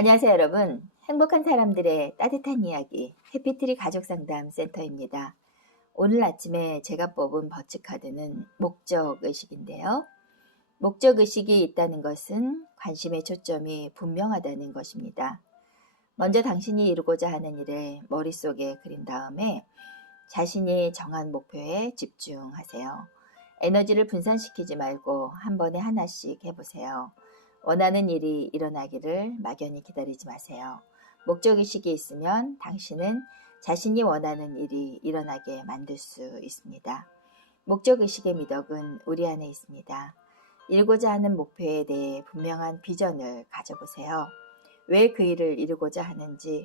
안녕하세요, 여러분. 행복한 사람들의 따뜻한 이야기, 해피트리 가족상담 센터입니다. 오늘 아침에 제가 뽑은 버츠카드는 목적의식인데요. 목적의식이 있다는 것은 관심의 초점이 분명하다는 것입니다. 먼저 당신이 이루고자 하는 일을 머릿속에 그린 다음에 자신이 정한 목표에 집중하세요. 에너지를 분산시키지 말고 한 번에 하나씩 해보세요. 원하는 일이 일어나기를 막연히 기다리지 마세요. 목적의식이 있으면 당신은 자신이 원하는 일이 일어나게 만들 수 있습니다. 목적의식의 미덕은 우리 안에 있습니다. 이루고자 하는 목표에 대해 분명한 비전을 가져보세요. 왜 그 일을 이루고자 하는지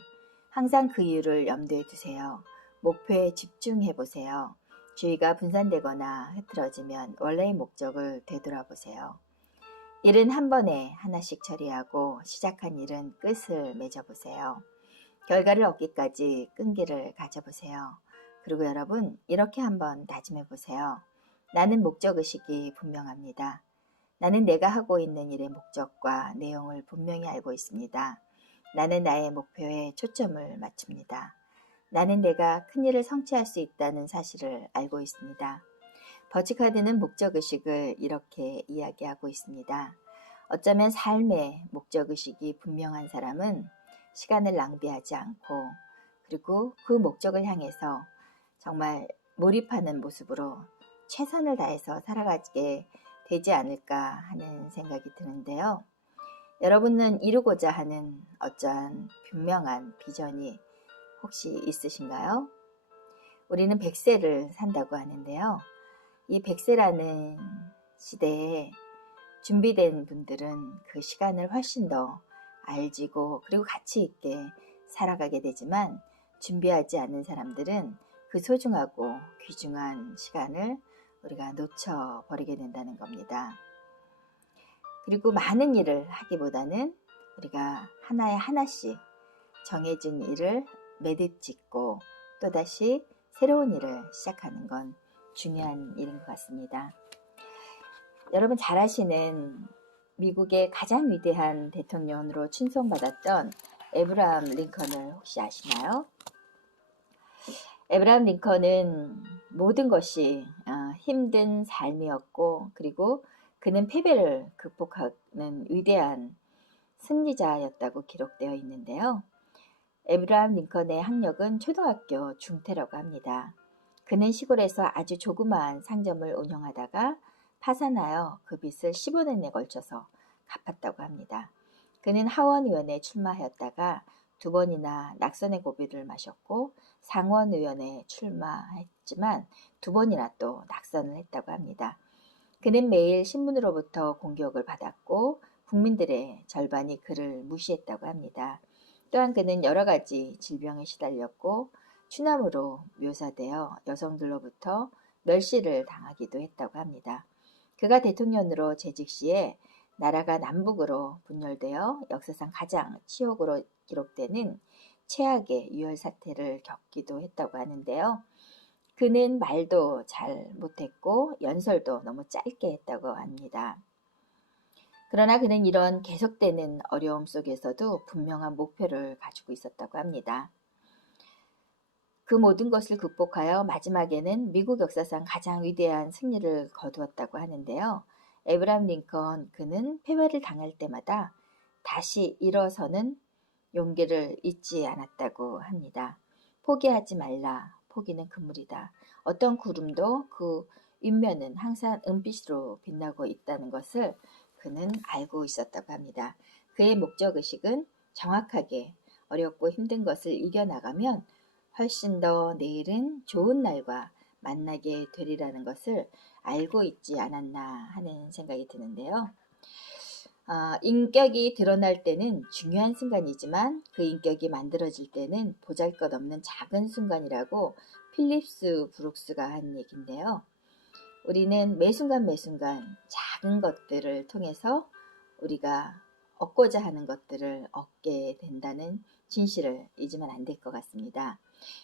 항상 그 이유를 염두에 두세요. 목표에 집중해보세요. 주의가 분산되거나 흐트러지면 원래의 목적을 되돌아보세요. 일은 한 번에 하나씩 처리하고 시작한 일은 끝을 맺어보세요. 결과를 얻기까지 끈기를 가져보세요. 그리고 여러분, 이렇게 한번 다짐해보세요. 나는 목적의식이 분명합니다. 나는 내가 하고 있는 일의 목적과 내용을 분명히 알고 있습니다. 나는 나의 목표에 초점을 맞춥니다. 나는 내가 큰 일을 성취할 수 있다는 사실을 알고 있습니다. 버츠카드는 목적의식을 이렇게 이야기하고 있습니다. 어쩌면 삶의 목적의식이 분명한 사람은 시간을 낭비하지 않고 그리고 그 목적을 향해서 정말 몰입하는 모습으로 최선을 다해서 살아가게 되지 않을까 하는 생각이 드는데요. 여러분은 이루고자 하는 어떠한 분명한 비전이 혹시 있으신가요? 우리는 100세를 산다고 하는데요. 이 100세라는 시대에 준비된 분들은 그 시간을 훨씬 더 알지고 그리고 가치 있게 살아가게 되지만 준비하지 않은 사람들은 그 소중하고 귀중한 시간을 우리가 놓쳐버리게 된다는 겁니다. 그리고 많은 일을 하기보다는 우리가 하나에 하나씩 정해진 일을 매듭 짓고 또다시 새로운 일을 시작하는 건 중요한 일인 것 같습니다. 여러분 잘 아시는 미국의 가장 위대한 대통령으로 춘송받았던 에브라함 링컨을 혹시 아시나요? 에브라함 링컨은 모든 것이 힘든 삶이었고 그리고 그는 패배를 극복하는 위대한 승리자였다고 기록되어 있는데요. 에브라함 링컨의 학력은 초등학교 중퇴라고 합니다. 그는 시골에서 아주 조그마한 상점을 운영하다가 파산하여 그 빚을 15년에 걸쳐서 갚았다고 합니다. 그는 하원의원에 출마하였다가 2번이나 낙선의 고비를 마셨고 상원의원에 출마했지만 2번이나 또 낙선을 했다고 합니다. 그는 매일 신문으로부터 공격을 받았고 국민들의 절반이 그를 무시했다고 합니다. 또한 그는 여러 가지 질병에 시달렸고 추남으로 묘사되어 여성들로부터 멸시를 당하기도 했다고 합니다. 그가 대통령으로 재직 시에 나라가 남북으로 분열되어 역사상 가장 치욕으로 기록되는 최악의 유혈 사태를 겪기도 했다고 하는데요. 그는 말도 잘 못했고 연설도 너무 짧게 했다고 합니다. 그러나 그는 이런 계속되는 어려움 속에서도 분명한 목표를 가지고 있었다고 합니다. 그 모든 것을 극복하여 마지막에는 미국 역사상 가장 위대한 승리를 거두었다고 하는데요. 에브라함 링컨 그는 패배를 당할 때마다 다시 일어서는 용기를 잊지 않았다고 합니다. 포기하지 말라. 포기는 금물이다. 어떤 구름도 그 윗면은 항상 은빛으로 빛나고 있다는 것을 그는 알고 있었다고 합니다. 그의 목적의식은 정확하게 어렵고 힘든 것을 이겨나가면 훨씬 더 내일은 좋은 날과 만나게 되리라는 것을 알고 있지 않았나 하는 생각이 드는데요. 인격이 드러날 때는 중요한 순간이지만 그 인격이 만들어질 때는 보잘것없는 작은 순간이라고 필립스 브룩스가 한 얘기인데요. 우리는 매 순간 작은 것들을 통해서 우리가 얻고자 하는 것들을 얻게 된다는 진실을 잊으면 안 될 것 같습니다.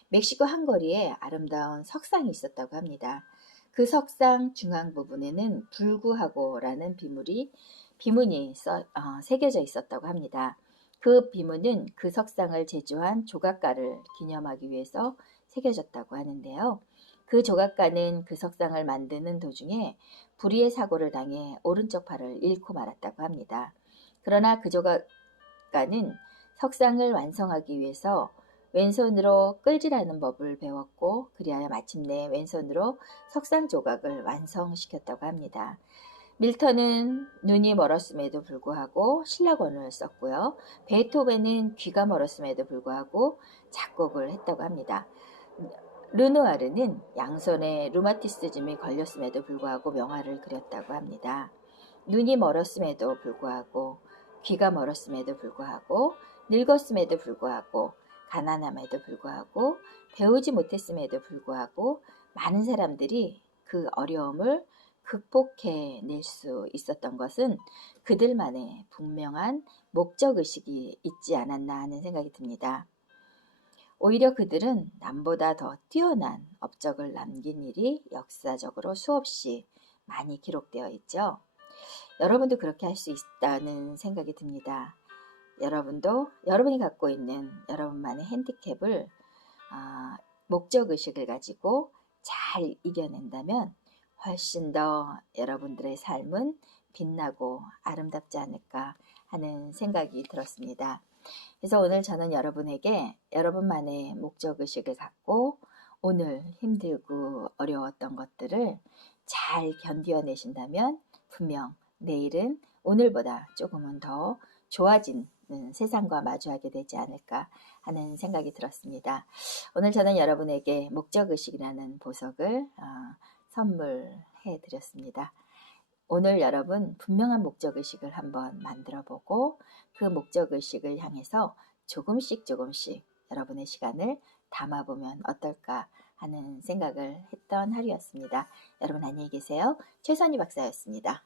멕시코 한거리에 아름다운 석상이 있었다고 합니다. 그 석상 중앙 부분에는 불구하고라는 비문이 새겨져 있었다고 합니다. 그 비문은 그 석상을 제조한 조각가를 기념하기 위해서 새겨졌다고 하는데요. 그 조각가는 그 석상을 만드는 도중에 불의의 사고를 당해 오른쪽 팔을 잃고 말았다고 합니다. 그러나 그 조각가는 석상을 완성하기 위해서 왼손으로 끌질하는 법을 배웠고 그리하여 마침내 왼손으로 석상 조각을 완성시켰다고 합니다. 밀턴은 눈이 멀었음에도 불구하고 실력원을 썼고요. 베토벤은 귀가 멀었음에도 불구하고 작곡을 했다고 합니다. 르누아르는 양손에 루마티스즘이 걸렸음에도 불구하고 명화를 그렸다고 합니다. 눈이 멀었음에도 불구하고 귀가 멀었음에도 불구하고 늙었음에도 불구하고 가난함에도 불구하고 배우지 못했음에도 불구하고 많은 사람들이 그 어려움을 극복해낼 수 있었던 것은 그들만의 분명한 목적의식이 있지 않았나 하는 생각이 듭니다. 오히려 그들은 남보다 더 뛰어난 업적을 남긴 일이 역사적으로 수없이 많이 기록되어 있죠. 여러분도 그렇게 할 수 있다는 생각이 듭니다. 여러분도 여러분이 갖고 있는 여러분만의 핸디캡을 목적의식을 가지고 잘 이겨낸다면 훨씬 더 여러분들의 삶은 빛나고 아름답지 않을까 하는 생각이 들었습니다. 그래서 오늘 저는 여러분에게 여러분만의 목적의식을 갖고 오늘 힘들고 어려웠던 것들을 잘 견뎌내신다면 분명 내일은 오늘보다 조금은 더 좋아지는 세상과 마주하게 되지 않을까 하는 생각이 들었습니다. 오늘 저는 여러분에게 목적의식이라는 보석을 선물해 드렸습니다. 오늘 여러분 분명한 목적의식을 한번 만들어 보고 그 목적의식을 향해서 조금씩 여러분의 시간을 담아보면 어떨까 하는 생각을 했던 하루였습니다. 여러분 안녕히 계세요. 최선희 박사였습니다.